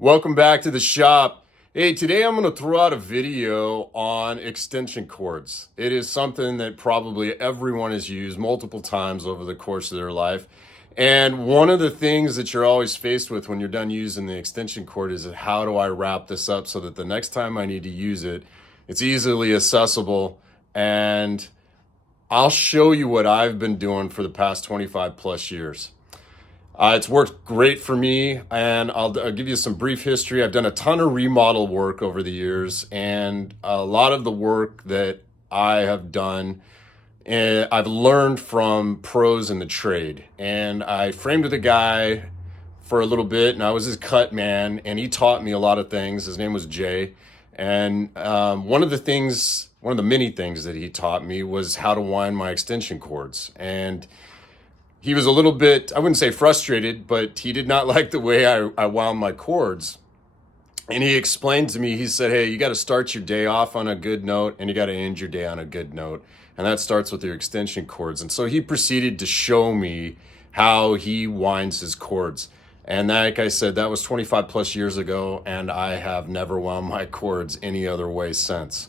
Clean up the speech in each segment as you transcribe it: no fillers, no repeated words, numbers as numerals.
Welcome back to the shop. Hey, today I'm going to throw out a video on extension cords. It is something that probably everyone has used multiple times over the course of their life. And one of the things that you're always faced with when you're done using the extension cord is how do I wrap this up so that the next time I need to use it, it's easily accessible. And I'll show you what I've been doing for the past 25 plus years. It's worked great for me, and I'll give you some brief history. I've done a ton of remodel work over the years, and a lot of the work that I have done, I've learned from pros in the trade. And I framed with a guy for a little bit, and I was his cut man, and he taught me a lot of things. His name was Jay. And one of the many things that he taught me was how to wind my extension cords. And he was a little bit, I wouldn't say frustrated, but he did not like the way I wound my cords. And he explained to me, he said, hey, you got to start your day off on a good note and you got to end your day on a good note. And that starts with your extension cords. And so he proceeded to show me how he winds his cords. And like I said, that was 25 plus years ago, and I have never wound my cords any other way since.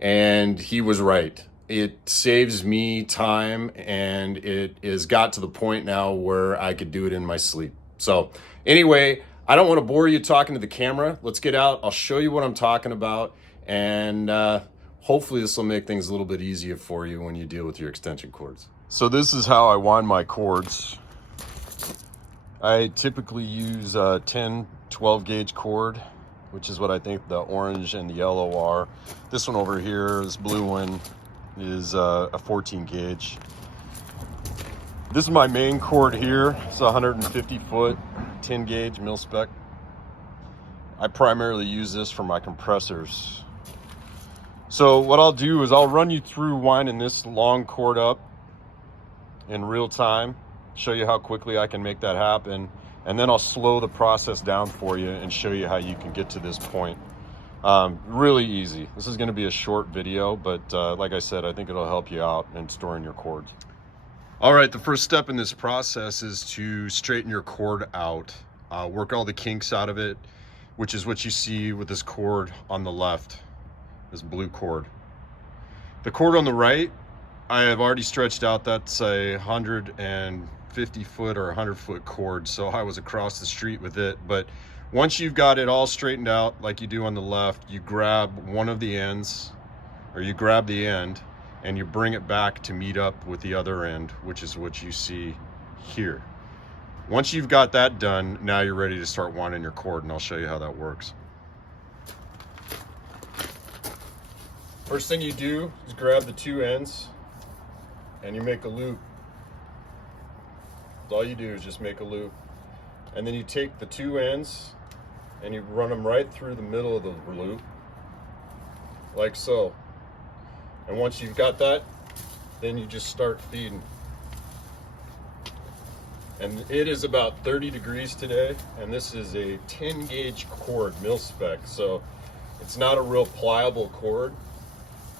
And he was right. It saves me time, and it has got to the point now where I could do it in my sleep. So anyway, I don't want to bore you talking to the camera. Let's get out. I'll show you what I'm talking about, and hopefully this will make things a little bit easier for you when you deal with your extension cords. So this is how I wind my cords. I typically use a 10, 12 gauge cord, which is what I think the orange and the yellow are. This one over here, this blue one, is a 14 gauge. This is my main cord here. It's a 150 foot 10 gauge Milspec. I primarily use this for my compressors. So what I'll do is I'll run you through winding this long cord up in real time, show you how quickly I can make that happen, and then I'll slow the process down for you and show you how you can get to this point. Really easy. This is going to be a short video, but like I said, I think it'll help you out in storing your cords. All right, the first step in this process is to straighten your cord out, work all the kinks out of it, which is what you see with this cord on the left, this blue cord. The cord on the right, I have already stretched out. That's a 150 foot or 100 foot cord, so I was across the street with it. But once you've got it all straightened out like you do on the left, you grab one of the ends, or you grab the end, and you bring it back to meet up with the other end, which is what you see here. Once you've got that done, now you're ready to start winding your cord, and I'll show you how that works. First thing you do is grab the two ends and you make a loop. All you do is just make a loop. And then you take the two ends and you run them right through the middle of the loop, like so. And once you've got that, then you just start feeding. And it is about 30 degrees today, and this is a 10 gauge cord, Milspec, so it's not a real pliable cord.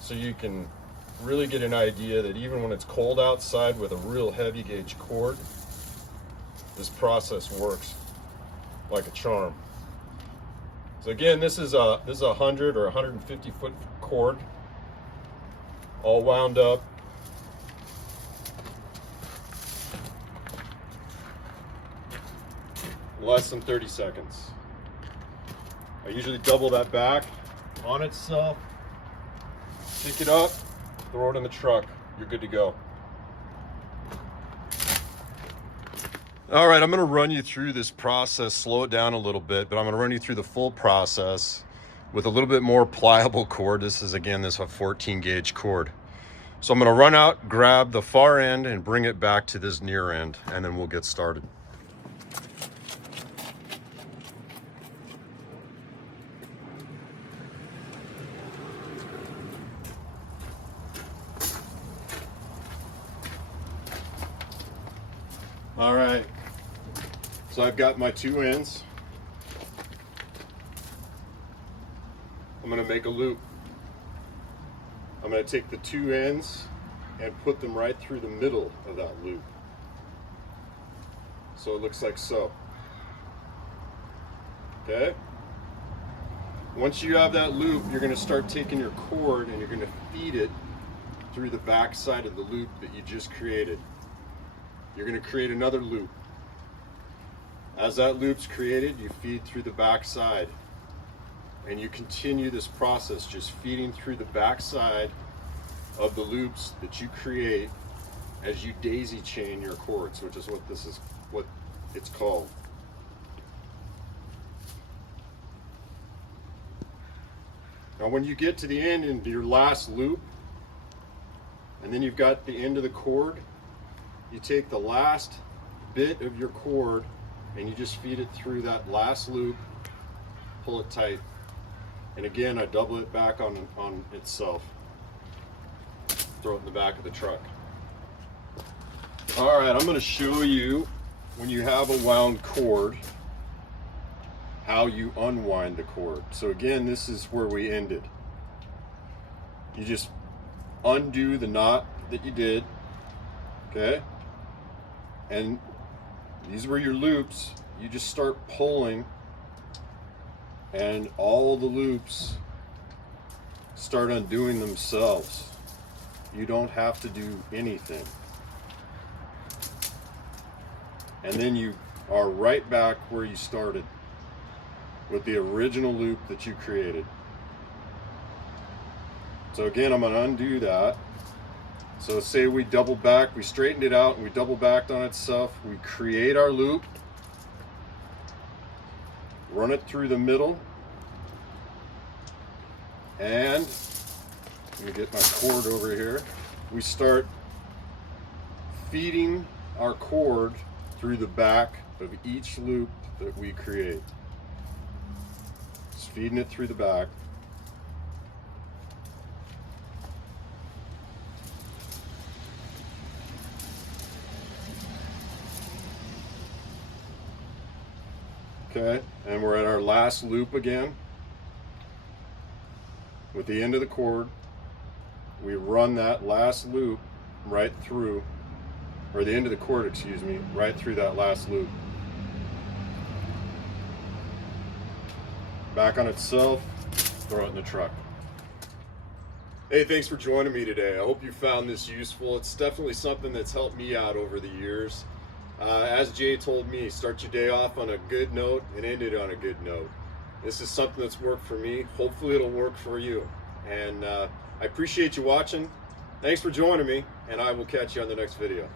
So you can really get an idea that even when it's cold outside with a real heavy gauge cord, this process works like a charm. So again, this is a 100 or 150 foot cord, all wound up. Less than 30 seconds. I usually double that back on itself, pick it up, throw it in the truck. You're good to go. All right, I'm going to run you through this process, slow it down a little bit, but I'm going to run you through the full process with a little bit more pliable cord. This is, again, this is a 14 gauge cord. So I'm going to run out, grab the far end, and bring it back to this near end, and then we'll get started. All right, so I've got my two ends. I'm going to make a loop. I'm going to take the two ends and put them right through the middle of that loop. So it looks like so. Okay, Once you have that loop, you're going to start taking your cord and you're going to feed it through the back side of the loop that you just created. You're going to create another loop. As that loop's created, you feed through the back side. And you continue this process, just feeding through the back side of the loops that you create as you daisy chain your cords, which is what it's called. Now when you get to the end into your last loop, and then you've got the end of the cord, you take the last bit of your cord and you just feed it through that last loop, pull it tight. And again, I double it back on itself. Throw it in the back of the truck. All right, I'm going to show you when you have a wound cord, how you unwind the cord. So again, this is where we ended. You just undo the knot that you did, okay? And these were your loops. You just start pulling and all the loops start undoing themselves. You don't have to do anything. And then you are right back where you started with the original loop that you created. So again, I'm going to undo that. So say we double back, we straightened it out and we double backed on itself. We create our loop, run it through the middle, and let me get my cord over here. We start feeding our cord through the back of each loop that we create. Just feeding it through the back. Okay, and we're at our last loop again. With the end of the cord, we run that last loop right through, or the end of the cord, excuse me, right through that last loop. Back on itself, throw it in the truck. Hey, thanks for joining me today. I hope you found this useful. It's definitely something that's helped me out over the years. As Jay told me, start your day off on a good note and end it on a good note. This is something that's worked for me. Hopefully it'll work for you. And I appreciate you watching. Thanks for joining me, and I will catch you on the next video.